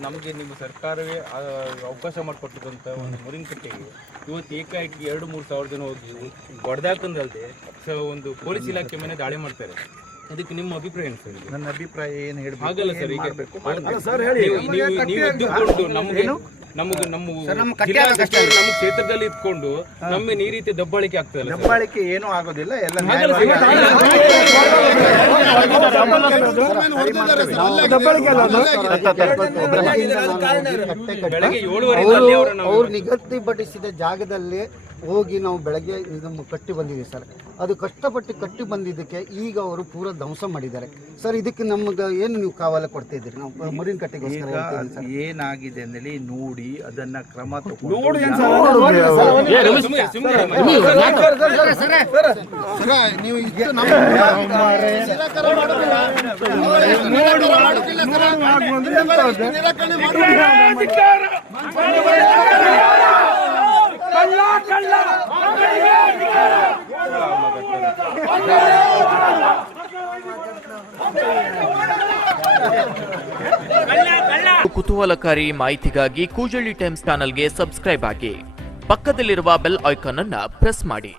ನಮಗೆ ನಿಮ್ಮ ಸರ್ಕಾರವೇ ಅವಕಾಶ ಮಾಡಿಕೊಟ್ಟಿದ್ದಂಥ ಒಂದು ಮುರಿನಕಟ್ಟೆಗೆ ಇವತ್ತು ಏಕಾಏಕಿ 2-3 ಸಾವಿರ ಜನ ಹೋಗಿ ಹೊಡೆದಾಕಂದಲ್ದೆ ಒಂದು ಪೊಲೀಸ್ ಇಲಾಖೆ ಮೇಲೆ ದಾಳಿ ಮಾಡ್ತಾರೆ. ಅದಕ್ಕೆ ನಿಮ್ಮ ಅಭಿಪ್ರಾಯ ಏನು ಸರ್? ನನ್ನ ಅಭಿಪ್ರಾಯ ಏನು ಹೇಳಬೇಕು? ಹಾಗಲ್ಲ ಸರ್, ಈಗ ನೀವು ಇದ್ದುಕೊಂಡು ನಮಗೆ ನಮ್ಮ ಕ್ಷೇತ್ರದಲ್ಲಿ ಇದ್ಕೊಂಡು ನಮಗೆ ಈ ರೀತಿ ದಬ್ಬಾಳಿಕೆ ಆಗ್ತದೆ. ದಬ್ಬಾಳಿಕೆ ಏನೂ ಆಗೋದಿಲ್ಲ, ಎಲ್ಲ ಬೆಳಗ್ಗೆ 7:15 ಅವ್ರು ನಿಗದಿಪಡಿಸಿದ ಜಾಗದಲ್ಲಿ ಹೋಗಿ ನಾವು ಬೆಳಗ್ಗೆ ಇದನ್ನು ಕಟ್ಟಿ ಬಂದಿದ್ದೀವಿ ಸರ್. ಅದು ಕಷ್ಟಪಟ್ಟು ಕಟ್ಟಿ ಬಂದಿದ್ದಕ್ಕೆ ಈಗ ಅವರು ಪೂರ ಧ್ವಂಸ ಮಾಡಿದ್ದಾರೆ ಸರ್. ಇದಕ್ಕೆ ನಮ್ಗೆ ಏನು ನೀವು ಕಾವಲು ಕೊಡ್ತಾ ಇದ್ದೀರಿ? ನಾವು ಮುರಿನ ಕಟ್ಟೆಗೋಸ್ಕರ ಏನಾಗಿದೆ ಅಂದ್ರೆ ನೋಡಿ ಅದನ್ನ ಕ್ರಮ ಕುತೂಹಲಕಾರಿ ಮಾಹಿತಿಗಾಗಿ ಕೂಜಳ್ಳಿ ಟೈಮ್ಸ್ ಚಾನೆಲ್ಗೆ ಸಬ್ಸ್ಕ್ರೈಬ್ ಆಗಿ, ಪಕ್ಕದಲ್ಲಿರುವ ಬೆಲ್ ಐಕಾನ್ ಅನ್ನು ಪ್ರೆಸ್ ಮಾಡಿ.